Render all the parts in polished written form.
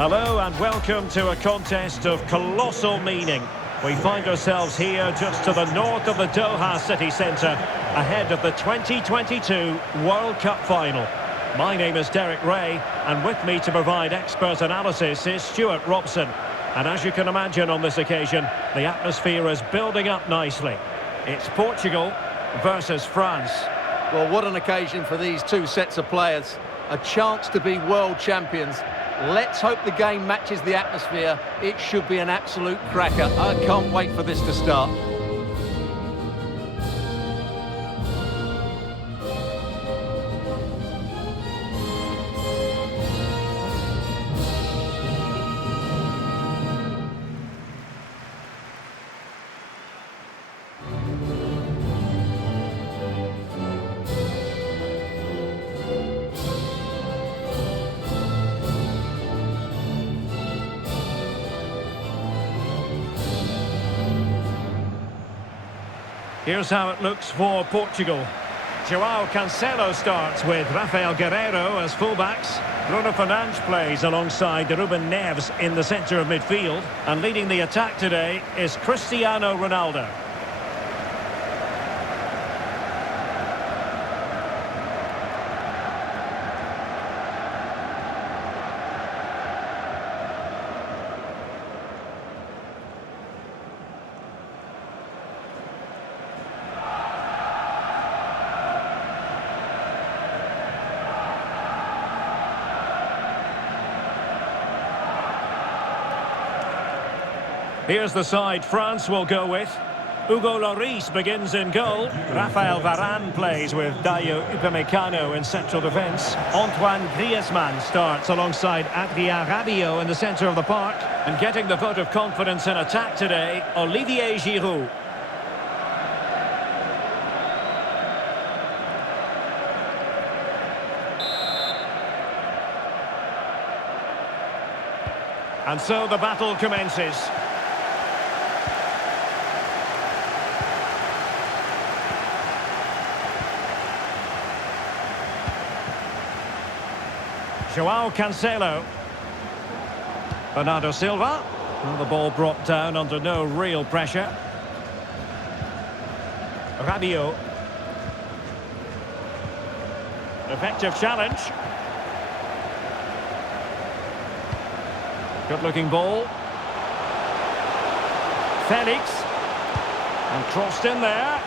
Hello and welcome to a contest of colossal meaning. We find ourselves here just to the north of the Doha city centre, ahead of the 2022 World Cup final. My name is Derek Ray, and with me to provide expert analysis is Stuart Robson. And as you can imagine on this occasion, the atmosphere is building up nicely. It's Portugal versus France. Well, what an occasion for these two sets of players. A chance to be world champions. Let's hope the game matches the atmosphere. It should be an absolute cracker. I can't wait for this to start. Here's how it looks for Portugal. João Cancelo starts with Rafael Guerreiro as fullbacks. Bruno Fernandes plays alongside Ruben Neves in the centre of midfield. And leading the attack today is Cristiano Ronaldo. Here's the side France will go with. Hugo Lloris begins in goal. Rafael Varane plays with Dayo Upamecano in central defence. Antoine Griezmann starts alongside Adrien Rabiot in the centre of the park. And getting the vote of confidence in attack today, Olivier Giroud. And so the battle commences. João Cancelo. Bernardo Silva. Well, the ball brought down under no real pressure. Rabiot. Effective challenge. Good-looking ball. Felix. And crossed in there.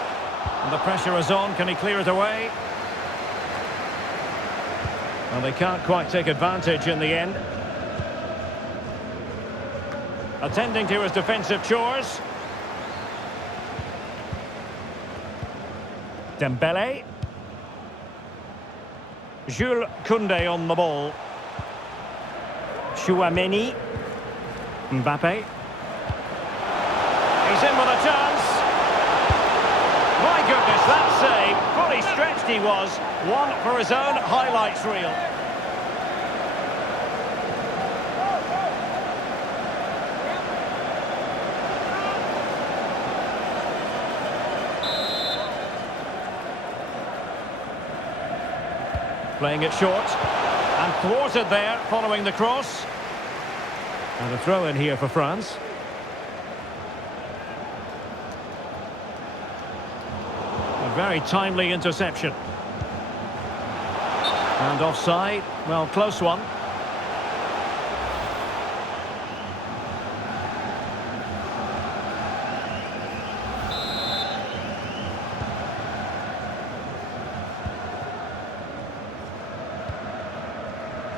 And the pressure is on. Can he clear it away? Well, they can't quite take advantage in the end. Attending to his defensive chores. Dembele. Jules Koundé on the ball. Chouameni. Mbappe. He's in with a chance. My goodness, that save. Fully stretched he was. One for his own highlights reel. Playing it short. And thwarted there following the cross. And a throw in here for France. A very timely interception. And offside, well, close one.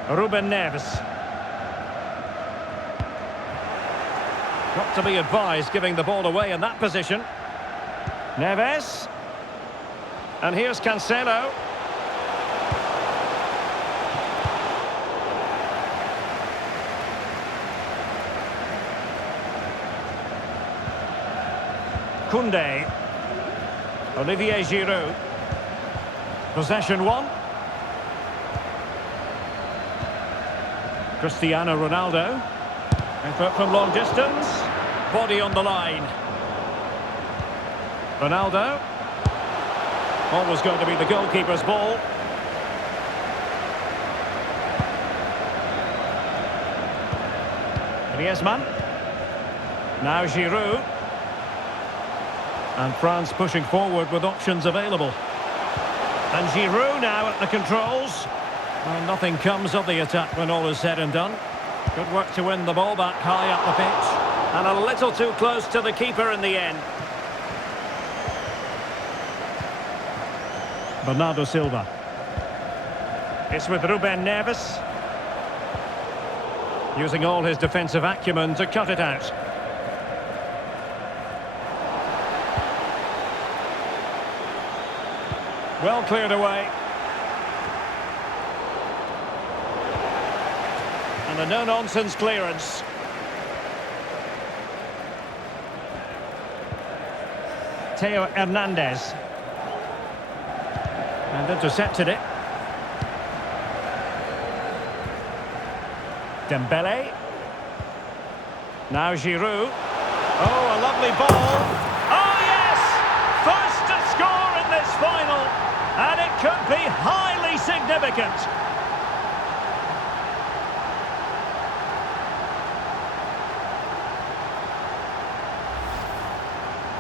Ruben Neves. Got to be advised giving the ball away in that position. Neves. And here's Cancelo. Koundé. Olivier Giroud. Possession one. Cristiano Ronaldo. Effort from long distance. Body on the line. Ronaldo. Always going to be the goalkeeper's ball. Griezmann. Now Giroud. And France pushing forward with options available. And Giroud now at the controls. Well, nothing comes of the attack when all is said and done. Good work to win the ball back high up the pitch. And a little too close to the keeper in the end. Bernardo Silva. It's with Ruben Neves. Using all his defensive acumen to cut it out. Well cleared away. And a no-nonsense clearance. Theo Hernandez. And intercepted it. Dembele. Now Giroud. Oh, a lovely ball. Oh, yes! First to score in this final. And it could be highly significant.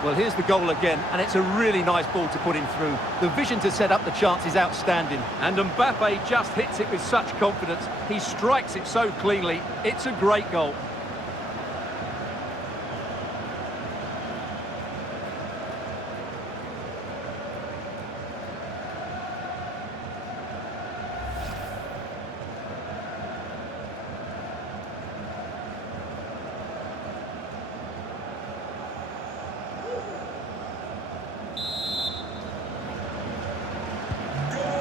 Well, here's the goal again, and it's a really nice ball to put him through. The vision to set up the chance is outstanding, and Mbappe just hits it with such confidence. He strikes it so cleanly. It's a great goal.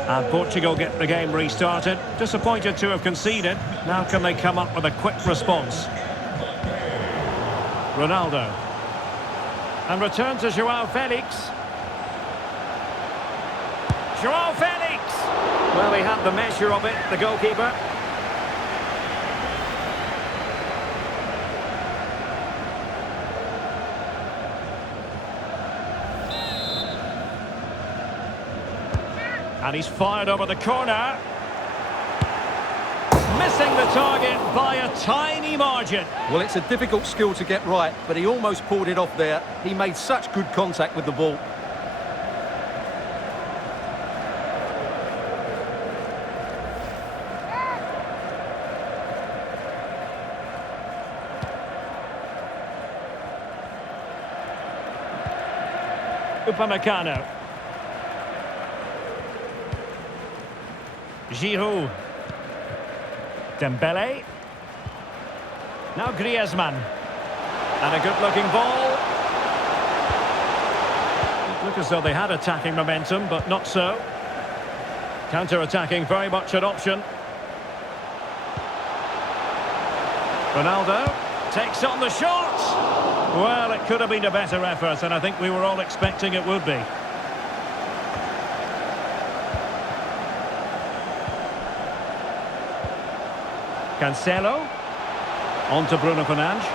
And Portugal get the game restarted. Disappointed to have conceded. Now can they come up with a quick response? Ronaldo. And return to João Felix. João Felix! Well, he had the measure of it, the goalkeeper. And he's fired over the corner. Missing the target by a tiny margin. Well, it's a difficult skill to get right, but he almost pulled it off there. He made such good contact with the ball. Upamecano. Giroud. Dembele. Now Griezmann. And a good-looking ball. It looked as though they had attacking momentum, but not so. Counter-attacking, very much an option. Ronaldo takes on the shot. Well, it could have been a better effort, and I think we were all expecting it would be. Cancelo. On to Bruno Fernandes.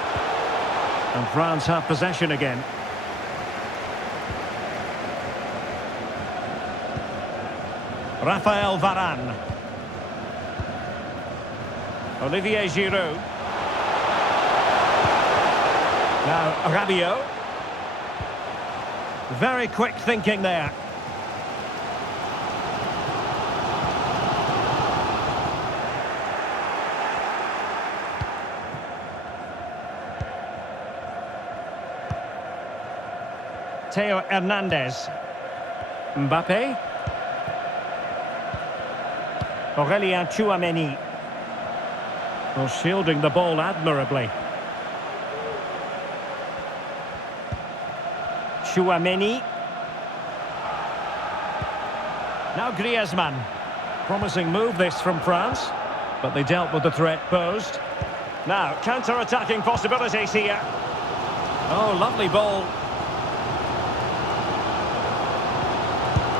And France have possession again. Raphael Varane. Olivier Giroud. Now Rabiot. Very quick thinking there. Theo Hernandez. Mbappe. Aurélien Tchouameni. Well, shielding the ball admirably. Tchouameni. Now Griezmann. Promising move this from France, but they dealt with the threat posed. Now, counter-attacking possibilities here. Oh, lovely ball.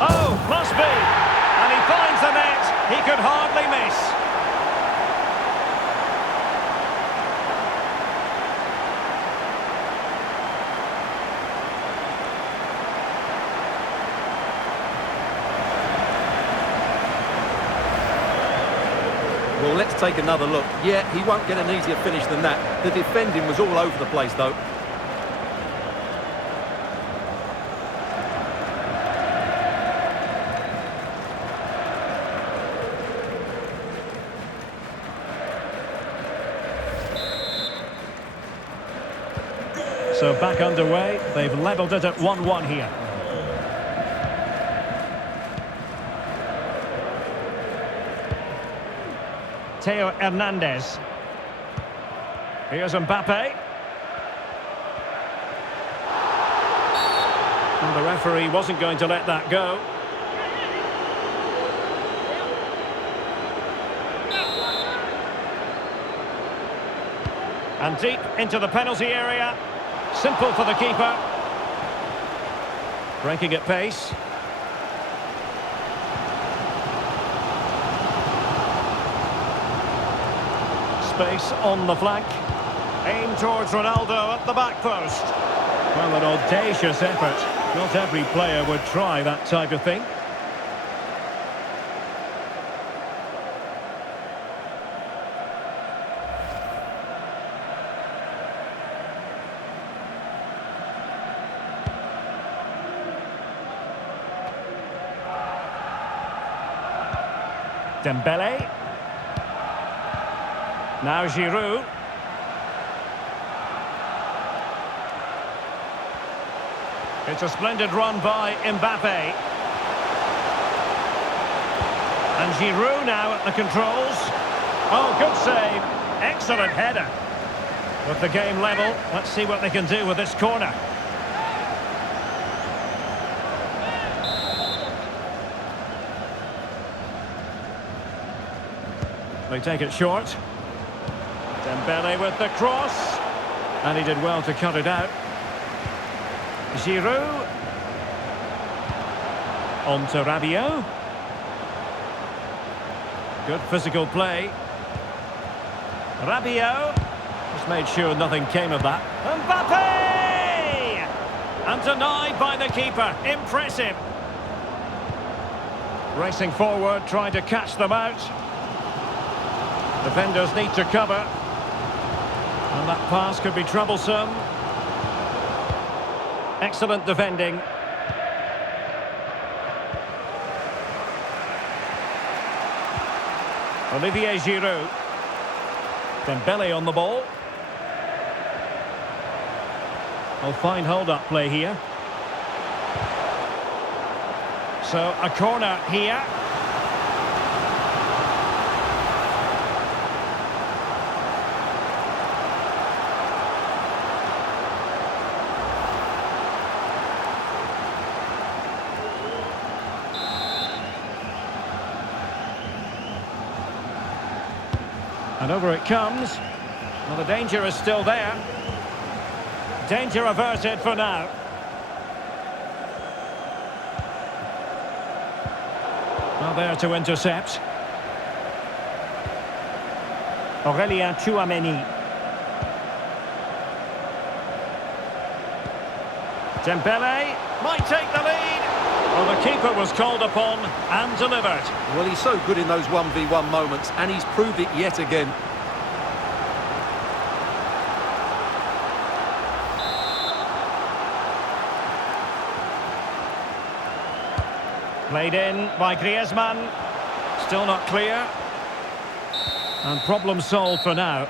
Oh, must be. And he finds the net. He could hardly miss. Well, let's take another look. Yeah, he won't get an easier finish than that. The defending was all over the place, though. So back underway. They've levelled it at 1-1 here. Theo Hernandez. Here's Mbappe. And the referee wasn't going to let that go. And deep into the penalty area. Simple for the keeper. Breaking at pace. Space on the flank. Aim towards Ronaldo at the back post. Well, an audacious effort. Not every player would try that type of thing. Dembele. Now Giroud. It's a splendid run by Mbappe. And Giroud now at the controls. Oh, good save. Excellent header. With the game level, let's see what they can do with this corner. They take it short. Dembele with the cross. And he did well to cut it out. Giroud. On to Rabiot. Good physical play. Rabiot. Just made sure nothing came of that. Mbappe! And denied by the keeper. Impressive. Racing forward, trying to catch them out. Defenders need to cover. And that pass could be troublesome. Excellent defending. Olivier Giroud. Dembele on the ball. Will find hold-up play here. So a corner here. And over it comes. Well, the danger is still there. Danger averted for now. Well, there to intercept. Aurélien Tchouameni. Dembele might take the lead. Well, the keeper was called upon and delivered. Well, he's so good in those 1v1 moments, and he's proved it yet again. Played in by Griezmann. Still not clear. And problem solved for now.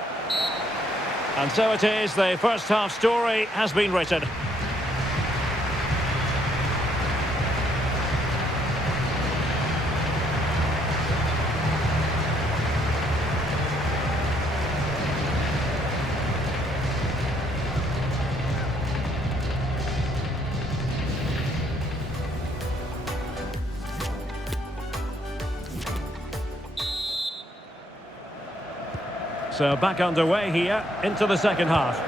And so it is, the first half story has been written. So back underway here into the second half.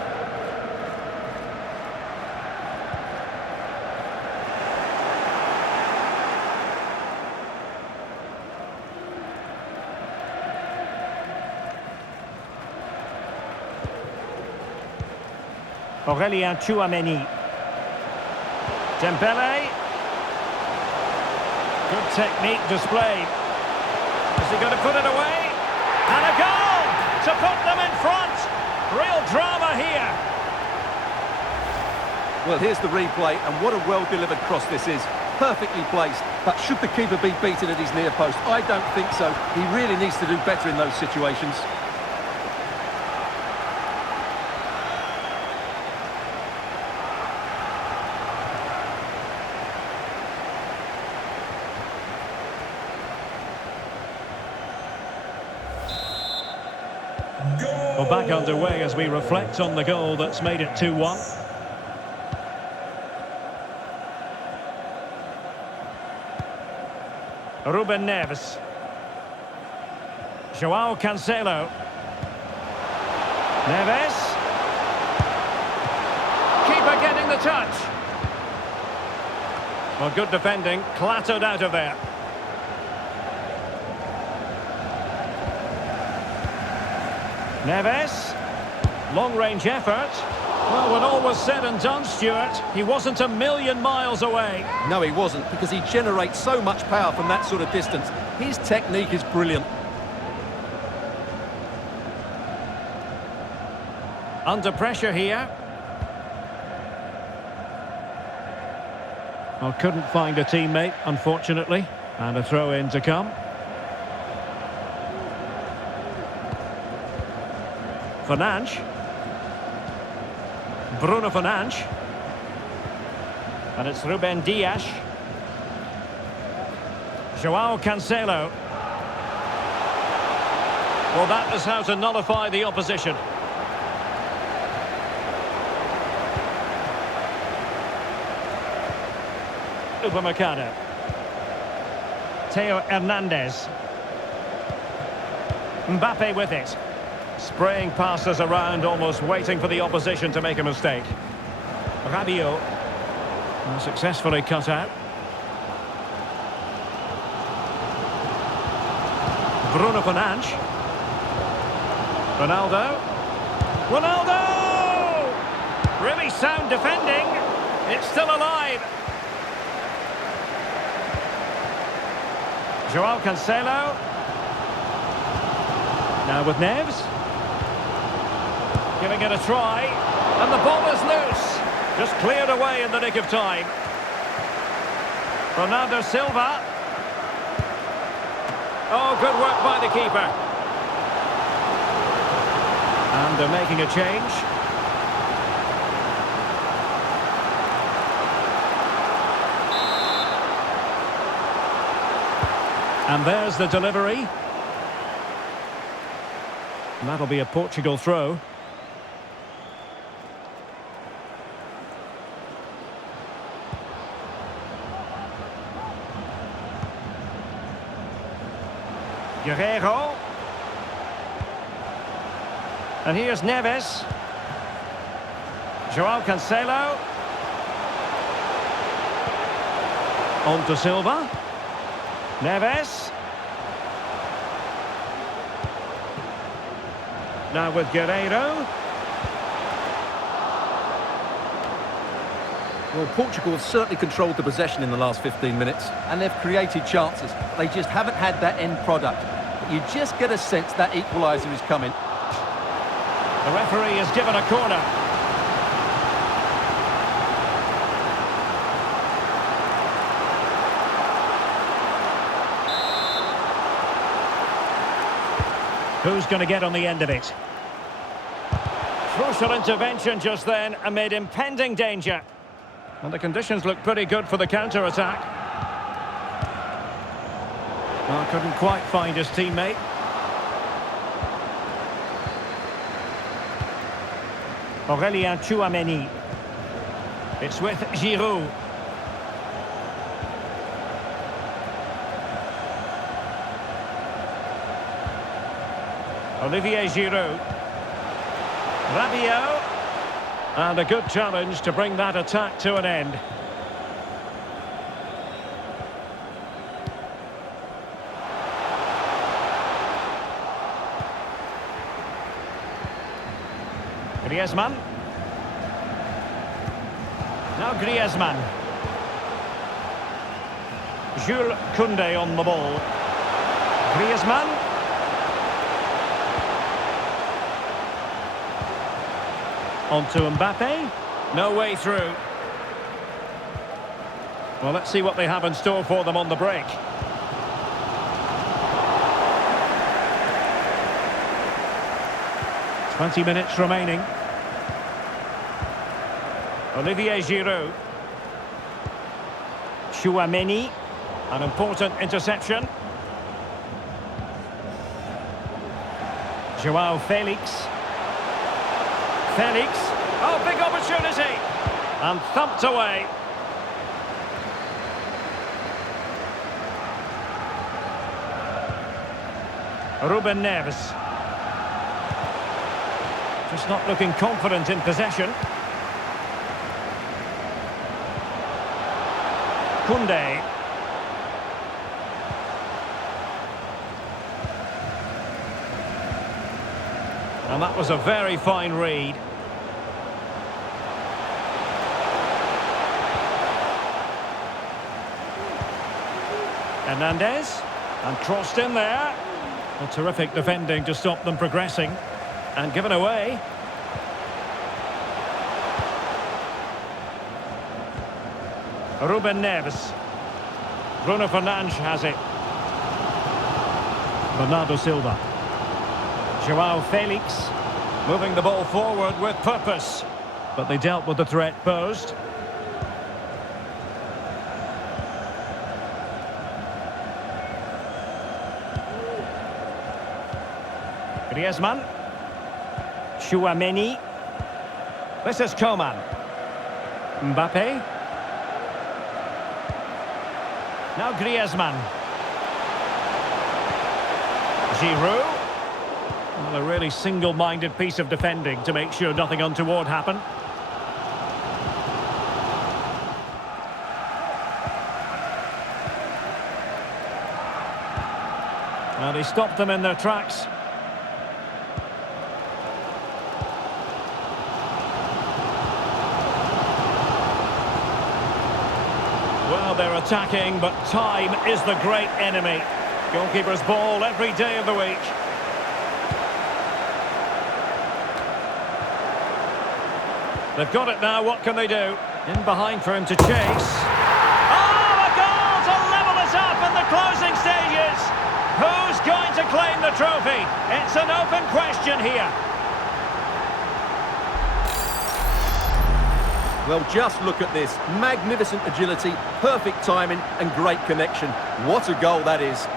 Aurélien Tchouameni. Dembele. Good technique displayed. Is he going to put it away? And a goal to put them in front. Real drama here. Well, here's the replay, and what a well-delivered cross this is. Perfectly placed, but should the keeper be beaten at his near post? I don't think so. He really needs to do better in those situations. Well, back underway as we reflect on the goal that's made it 2-1. Ruben Neves. João Cancelo. Neves. Keeper getting the touch. Well, good defending, clattered out of there. Neves. Long-range effort. Well, when all was said and done, Stuart, he wasn't a million miles away. No, he wasn't, because he generates so much power from that sort of distance. His technique is brilliant. Under pressure here. Well, couldn't find a teammate, unfortunately. And a throw-in to come. Fernandes. Bruno Fernandes. And it's Ruben Dias. João Cancelo. Well, that is how to nullify the opposition. Upamecano. Theo Hernandez. Mbappe with it. Spraying passes around, almost waiting for the opposition to make a mistake. Rabiot. Successfully cut out. Bruno Fernandes. Ronaldo. Ronaldo! Really sound defending. It's still alive. João Cancelo. Now with Neves. Giving it a try. And the ball is loose. Just cleared away in the nick of time. Bernardo Silva. Oh, good work by the keeper. And they're making a change. And there's the delivery. And that'll be a Portugal throw. Guerreiro. And here's Neves. João Cancelo. On to Silva. Neves. Now with Guerreiro. Well, Portugal have certainly controlled the possession in the last 15 minutes, and they've created chances. They just haven't had that end product. But you just get a sense that equalizer is coming. The referee has given a corner. Who's going to get on the end of it? Crucial intervention just then amid impending danger. And the conditions look pretty good for the counter-attack. Well, couldn't quite find his teammate. Aurélien Tchouaméni. It's with Giroud. Olivier Giroud. Rabiot. And a good challenge to bring that attack to an end. Griezmann. Now Griezmann. Jules Koundé on the ball. Griezmann. On to Mbappe. No way through. Well, let's see what they have in store for them on the break. "20 minutes remaining. Olivier Giroud. Chouameni. An important interception. Joao Felix. Felix. Oh, big opportunity. And thumped away. Ruben Neves. Just not looking confident in possession. Koundé. And that was a very fine read. Hernandez. And crossed in there. A terrific defending to stop them progressing. And given away. Ruben Neves. Bruno Fernandes has it. Bernardo Silva. Joao Felix. Moving the ball forward with purpose. But they dealt with the threat posed. Griezmann. Chouameni. This is Coman. Mbappe. Now Griezmann. Giroud. Well, a really single-minded piece of defending to make sure nothing untoward happened. And he stopped them in their tracks. Well, they're attacking, but time is the great enemy. Goalkeeper's ball every day of the week. They've got it now, what can they do? In behind for him to chase. Oh, a goal to level us up in the closing stages! Who's going to claim the trophy? It's an open question here. Well, just look at this. Magnificent agility, perfect timing and great connection. What a goal that is.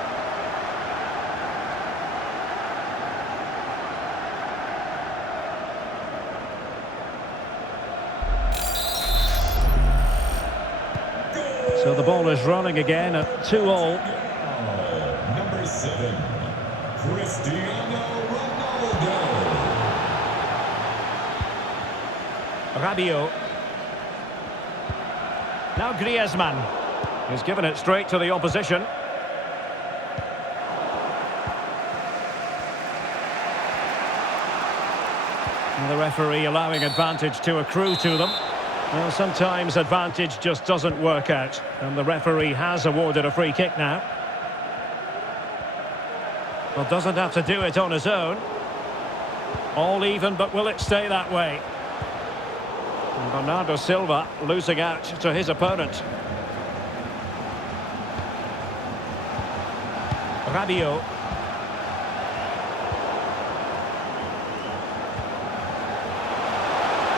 So the ball is rolling again at 2-2. Number 7, Cristiano Ronaldo. Rabiot. Now Griezmann. He's given it straight to the opposition. And the referee allowing advantage to accrue to them. Well, sometimes advantage just doesn't work out. And the referee has awarded a free kick now. Well, doesn't have to do it on his own. All even, but will it stay that way? And Bernardo Silva losing out to his opponent. Rabiot.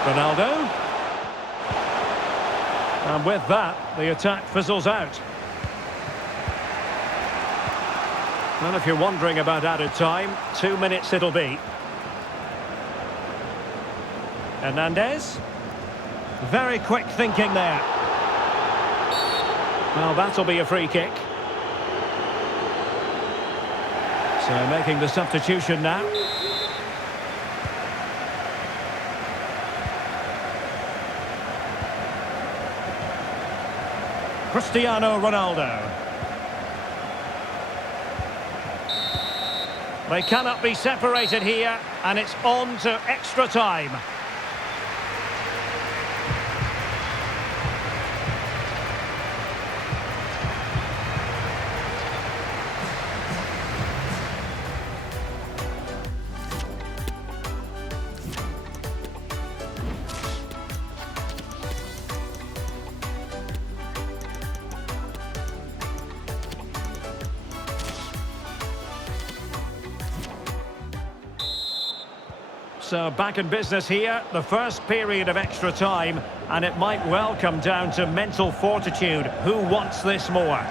Ronaldo. And with that, the attack fizzles out. And if you're wondering about added time, 2 minutes it'll be. Hernandez. Very quick thinking there. Well, that'll be a free kick. So making the substitution now. Cristiano Ronaldo. They cannot be separated here, and it's on to extra time. So back in business here, the first period of extra time, and it might well come down to mental fortitude. Who wants this more?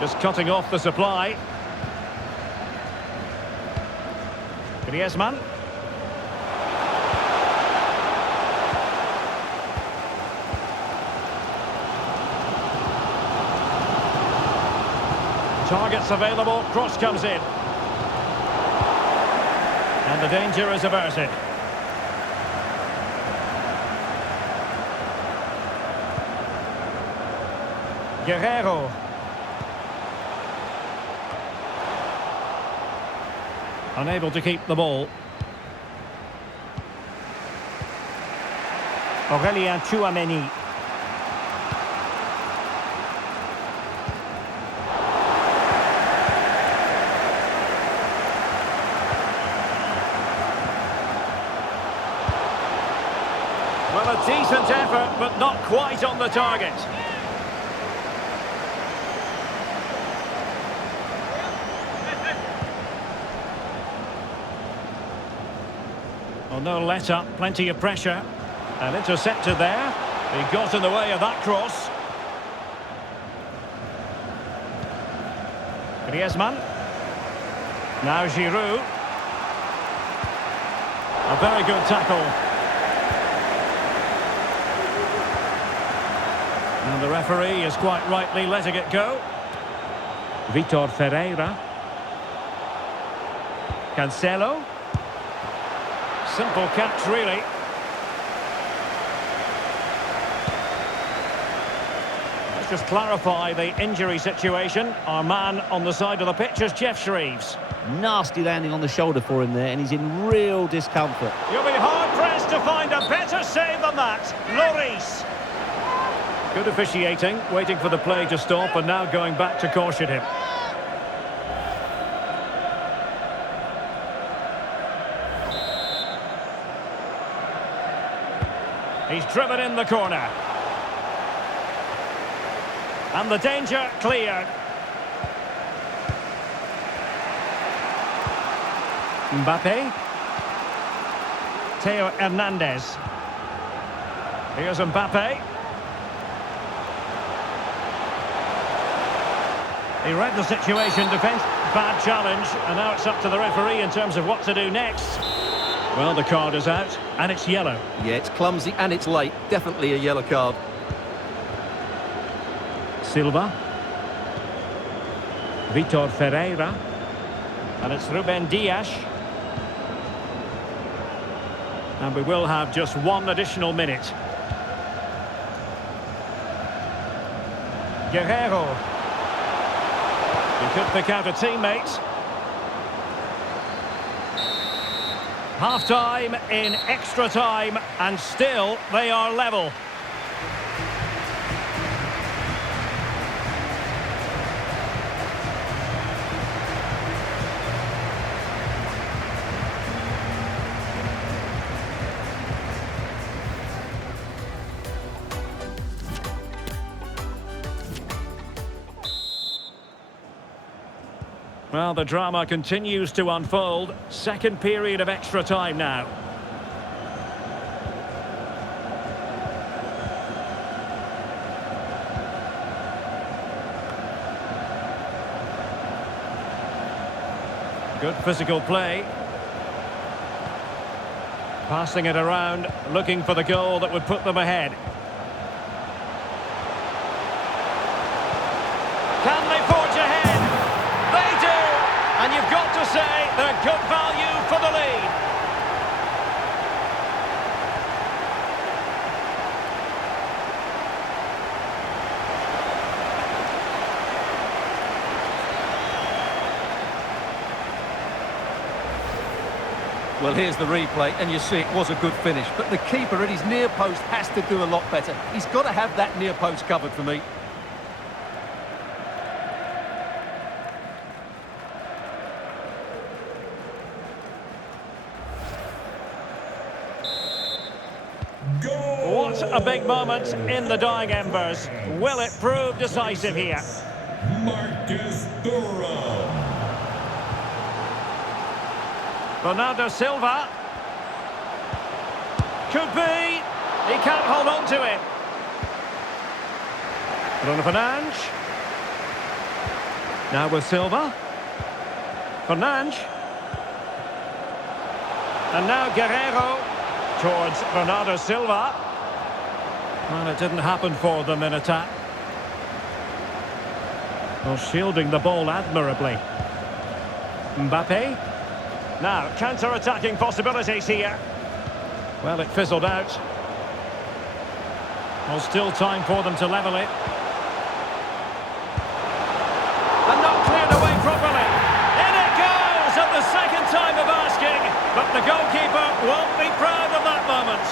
Just cutting off the supply. Griezmann. Targets available, cross comes in. And the danger is averted. Guerrero. Unable to keep the ball. Aurélien Tchouaméni. Well, a decent effort, but not quite on the target. Well, no let-up, plenty of pressure. And intercepted there. He got in the way of that cross. Griezmann. Now Giroud. A very good tackle. And the referee is quite rightly letting it go. Vitor Ferreira. Cancelo. Simple catch, really. Let's just clarify the injury situation. Our man on the side of the pitch is Jeff Shreves. Nasty landing on the shoulder for him there, and he's in real discomfort. You'll be hard-pressed to find a better save than that. Lloris. Good officiating, waiting for the play to stop, and now going back to caution him. He's driven in the corner. And the danger cleared. Mbappe. Theo Hernandez. Here's Mbappe. He read the situation, defence, bad challenge, and now it's up to the referee in terms of what to do next. Well, the card is out, and it's yellow. Yeah, it's clumsy and it's late. Definitely a yellow card. Silva. Vitor Ferreira. And it's Ruben Dias. And we will have just one additional minute. Guerrero. He could pick out a teammate. Half-time in extra time, and still they are level. Well, the drama continues to unfold. Second period of extra time now. Good physical play. Passing it around, looking for the goal that would put them ahead. Can they forge ahead? They do! And you've got to say they're good value for the lead. Well, here's the replay, and you see it was a good finish. But the keeper at his near post has to do a lot better. He's got to have that near post covered for me. What a big moment in the dying embers. Will it prove decisive here? Marcus Thuram. Bernardo Silva. Could be. He can't hold on to it. Bruno Fernandes. Now with Silva. Fernandes. And now Guerrero towards Bernardo Silva. Well, it didn't happen for them in attack. Well, shielding the ball admirably. Mbappe. Now, counter-attacking possibilities here. Well, it fizzled out. Well, still time for them to level it. And not cleared away properly. In it goes at the second time of asking. But the goalkeeper won't be proud of that moment.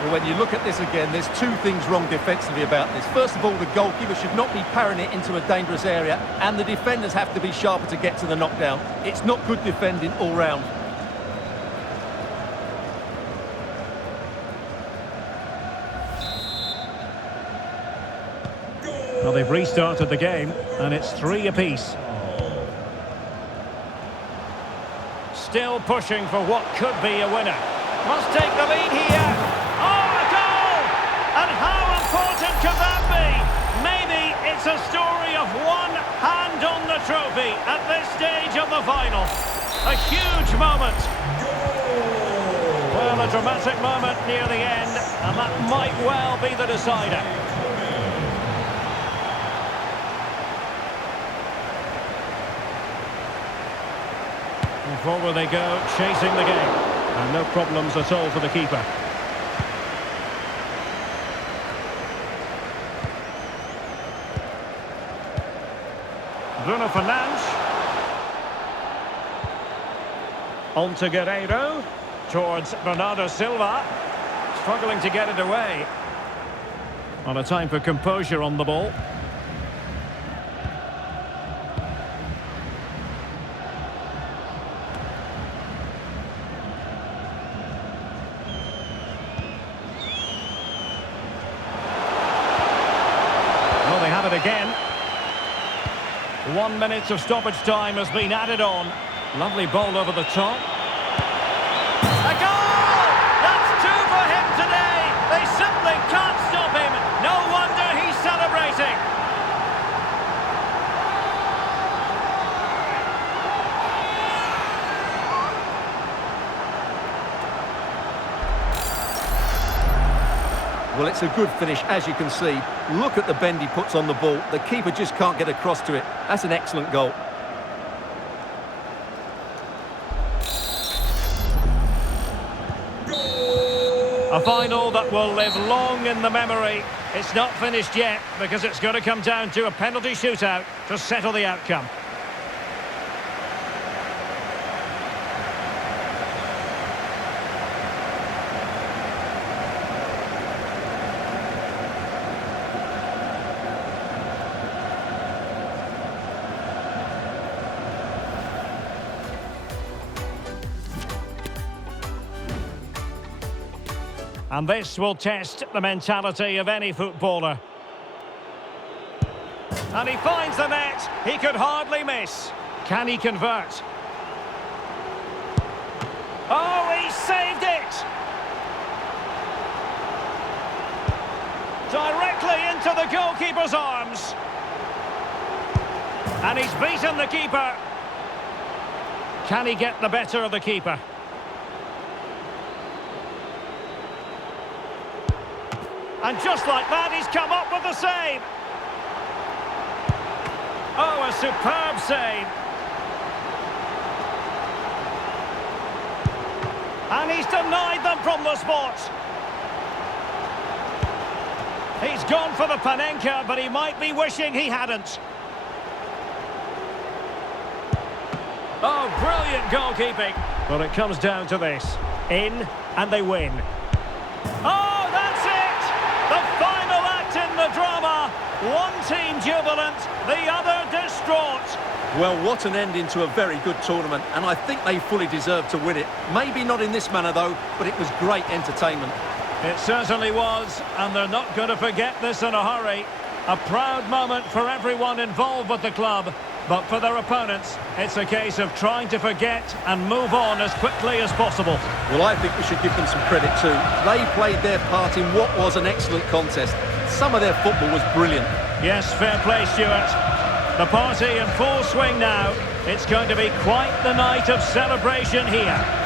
Well, when you look at this again, there's two things wrong defensively about this. First of all, the goalkeeper should not be parrying it into a dangerous area, and the defenders have to be sharper to get to the knockdown. It's not good defending all round. Well, they've restarted the game, and it's 3 apiece. Still pushing for what could be a winner. Must take the lead here. Oh, a goal! And how important could that be? Maybe it's a story of one hand on the trophy at this stage of the final. A huge moment. Well, a dramatic moment near the end, and that might well be the decider. And forward they go, chasing the game. And no problems at all for the keeper. Bruno Fernandes. On to Guerrero. Towards Bernardo Silva. Struggling to get it away. On a time for composure on the ball. Well, they have it again. 1 minute of stoppage time has been added on. Lovely ball over the top. A goal! That's 2 for him today. They simply can't stop him. No wonder he's celebrating. Well, it's a good finish, as you can see. Look at the bend he puts on the ball. The keeper just can't get across to it. That's an excellent goal. A final that will live long in the memory. It's not finished yet because it's going to come down to a penalty shootout to settle the outcome. And this will test the mentality of any footballer. And he finds the net. He could hardly miss. Can he convert? Oh, he saved it! Directly into the goalkeeper's arms. And he's beaten the keeper. Can he get the better of the keeper? And just like that, he's come up with the save. Oh, a superb save. And he's denied them from the spot. He's gone for the Panenka, but he might be wishing he hadn't. Oh, brilliant goalkeeping. Well, it comes down to this. In, and they win. Oh, that's it! The final act in the drama. One team jubilant, the other distraught. Well, what an ending to a very good tournament, and I think they fully deserve to win it. Maybe not in this manner, though, but it was great entertainment. It certainly was, and they're not going to forget this in a hurry. A proud moment for everyone involved with the club, but for their opponents, it's a case of trying to forget and move on as quickly as possible. Well, I think we should give them some credit too. They played their part in what was an excellent contest. Some of their football was brilliant. Yes, fair play, Stuart. The party in full swing now. It's going to be quite the night of celebration here.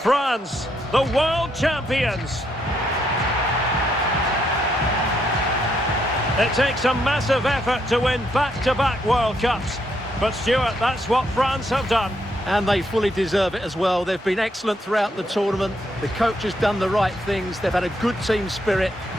France, the world champions. It takes a massive effort to win back-to-back World Cups. But Stuart, that's what France have done. And they fully deserve it as well. They've been excellent throughout the tournament. The coach has done the right things. They've had a good team spirit.